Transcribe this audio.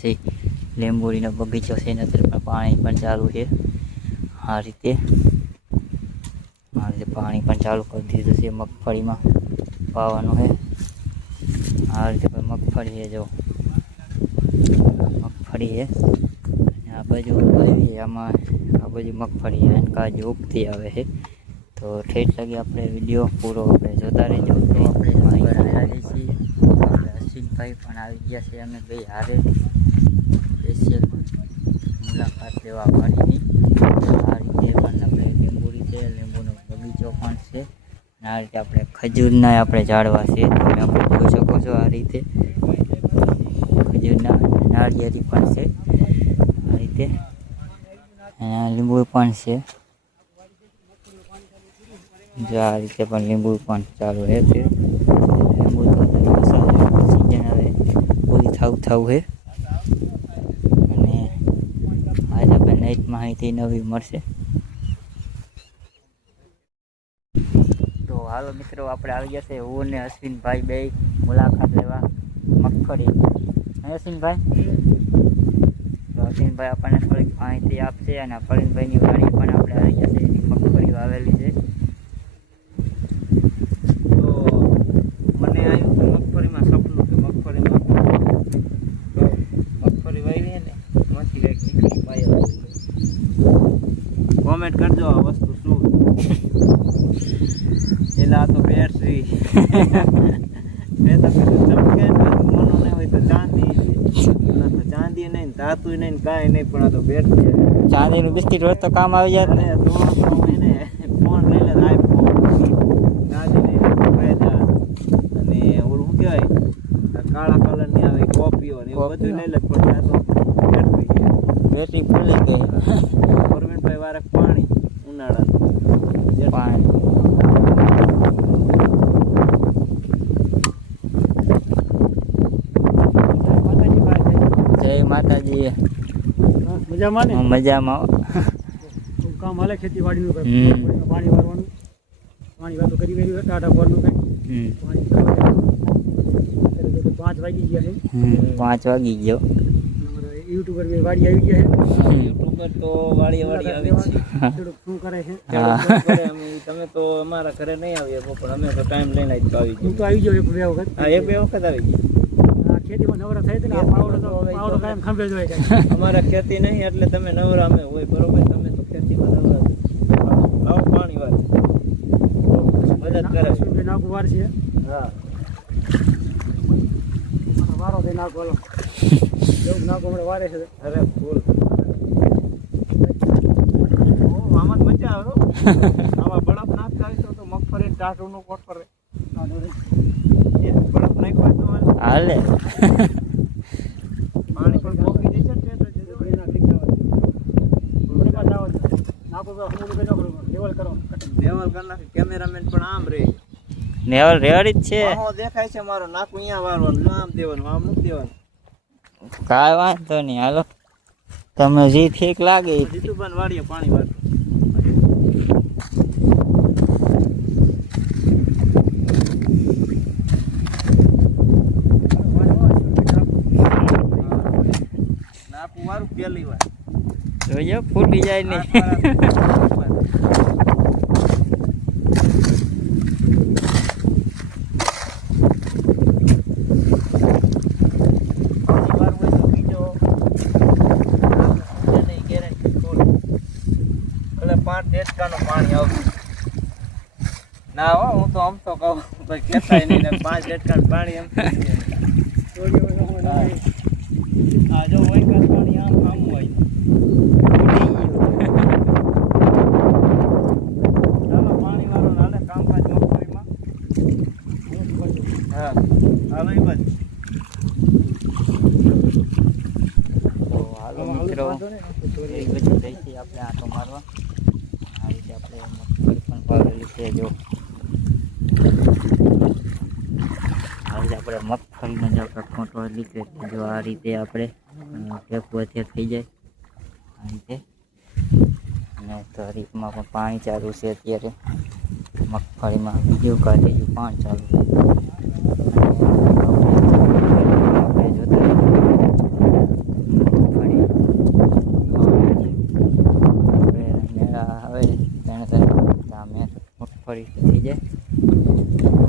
છે લીંબોડીનો બગીચો છે એની અંદર પણ પાણી પણ ચાલુ છે. આ રીતે પાણી પણ ચાલુ કરી દીધું છે. મગફળીમાં પાવાનું છે. આ રીતે પણ મગફળી છે, જો મગફળી છે. આ બાજુ આમાં આ બાજુ મગફળી અને કાજુ ઉગતી આવે છે. તો ઠેઠ લગી આપણે વિડીયો પૂરો આપણે જોતા રહેજો. તો આપણે આવેલા છીએ, આપણે અશ્વિનભાઈ પણ આવી ગયા છે. અમે બે હારે સ્પેશિયલ મુલાકાત લેવા વાળીની. આ રીતે પણ આપણે લીંબોડી છે, લીંબુનો બગીચો પણ છે. અને આ રીતે આપણે ખજૂરના આપણે ઝાડવા છે, તમે જોઈ શકો છો. આ રીતે ખજૂરના નાળિયેરી પણ છે. આ રીતે લીંબુ પણ છે. જો આ રીતે પણ લીંબુ પણ ચાલુ છે. લીંબુ તો સીઝન હવે પૂરી થવું છે. અને આજે આપણે નેટ માહિતી નવી મળશે. તો હાલો મિત્રો, આપણે આવી ગયા છે હું ને અશ્વિનભાઈ બે મુલાકાત લેવા મગફળી. અશ્વિનભાઈ, તો અશ્વિનભાઈ આપણને થોડીક માહિતી આપશે. અને ફરીનભાઈની વાડી પણ આપણે આવી ગયા છે, એની મગફળી વાવેલી છે. મગફળીમાં સપનું કે મગફળીમાં મગફળી વાવી ને એમાંથી કંઈક નીકળી પાયા. કોમેન્ટ કરજો આ વસ્તુ શું. એલા તો બેટરી મેં તો કીધું ચમકે મનો નહીં હોય તો ચાંદી, તો ચાંદી નહીં, ધાતુ નહીં, કાંઈ નહીં, પણ આ તો બેટરી. ચાંદીનું બિસ્કીટ હોય તો કામ આવી જાય. એને ફોન લઈ લે, આઈફોન ગાડી લઈ લે, અને ઓલું શું કહેવાય કાળા કલરની આવે કોપીઓ ને એવું બધું લઈ લે. પણ આ તો બેટરી છે. બેટરી ફૂલી ગઈ. ગવર્મેન્ટભાઈ વારે પાણી ઉનાળાનું પાણી. જય માતાજી. મજામાં ને? મજામાં. કામ હાલે ખેતીવાડીનું પાણી વારવાનું. પાણી વાતો કરી વેરી ટાટા બોરનું કઈ પાણી 5 વાગી ગયા છે. 5 વાગી ગયો. યુટ્યુબર બે વાડી આવી ગયા છે. યુટ્યુબર તો વાડી આવી છે. થોડુંક શું કરે છે તમે તો અમારા ઘરે નહીં આવીએ, પણ અમે તો ટાઈમ લઈને જ આવી હું તો આવી ગયો એક બે વખત. હા, એક બે વખત આવી ગયા. ખેતીમાં નવરા થાય ને પાવડો કાયમ ખંભે જ હોય. અમારે ખેતી નહીં એટલે તમે નવરા અમે હોય, બરોબર. તમે તો ખેતીમાં નવરા આવો પાણી વાર મદદ કરે. નાખું વાર છે. હા, વારો થઈ નાખો. એવું નાખો હમણાં વારે છે. અરે ફૂલ આમાં જ મજા આવે. આમાં બરફ નાખતા હોય તો મગફળી ટાટુનું કોટ પર બરફ નાખ્યો હાલે. પાણી પણ પોકી જશે ને લેવલ કરી નાખે. કેમેરામેન પણ આમ રે નેવલ રેડી જ છે. દેખાય છે મારો નાકું અહીંયા વારવાનું, આમ દેવાનું, આમ નથી દેવાનું. કાંઈ વાંધો નહીં, હાલો તમને જે ઠીક લાગે. જીતુભાઈ વાડીએ પાણી વાર. નાકું વારું પહેલી વાર જોઈએ ફૂટી જાય નહીં. પાણી આવતું ના હો. હું તો આમ તો કહું ભાઈ કહેતા નહીં ને 5 ડેટકાનું પાણી એમ. હા, જો હોય પાણી આમ આમ હોય. ચાલો પાણી વાળો હાલે કામકાજ મગફળીમાં. હા, હાલો એ બાજુ. તો હાલો મિત્રો, એક બાજુ જઈશું આપણે આટો મારવા. આ રીતે આપણે મગફળી પણ વાવેલી છે. જો આ રીતે આપણે મગફળીનો જો આપણે ફોટો લીધો. જો આ રીતે આપણે ટેપુ અત્યારે થઈ જાય આ રીતે. અને તરીફમાં પણ પાણી ચાલુ છે અત્યારે. મગફળીમાં બીજું કાઢી ગયું પાણી ચાલુ. આપણે જોતા મગફળી થઈ જાય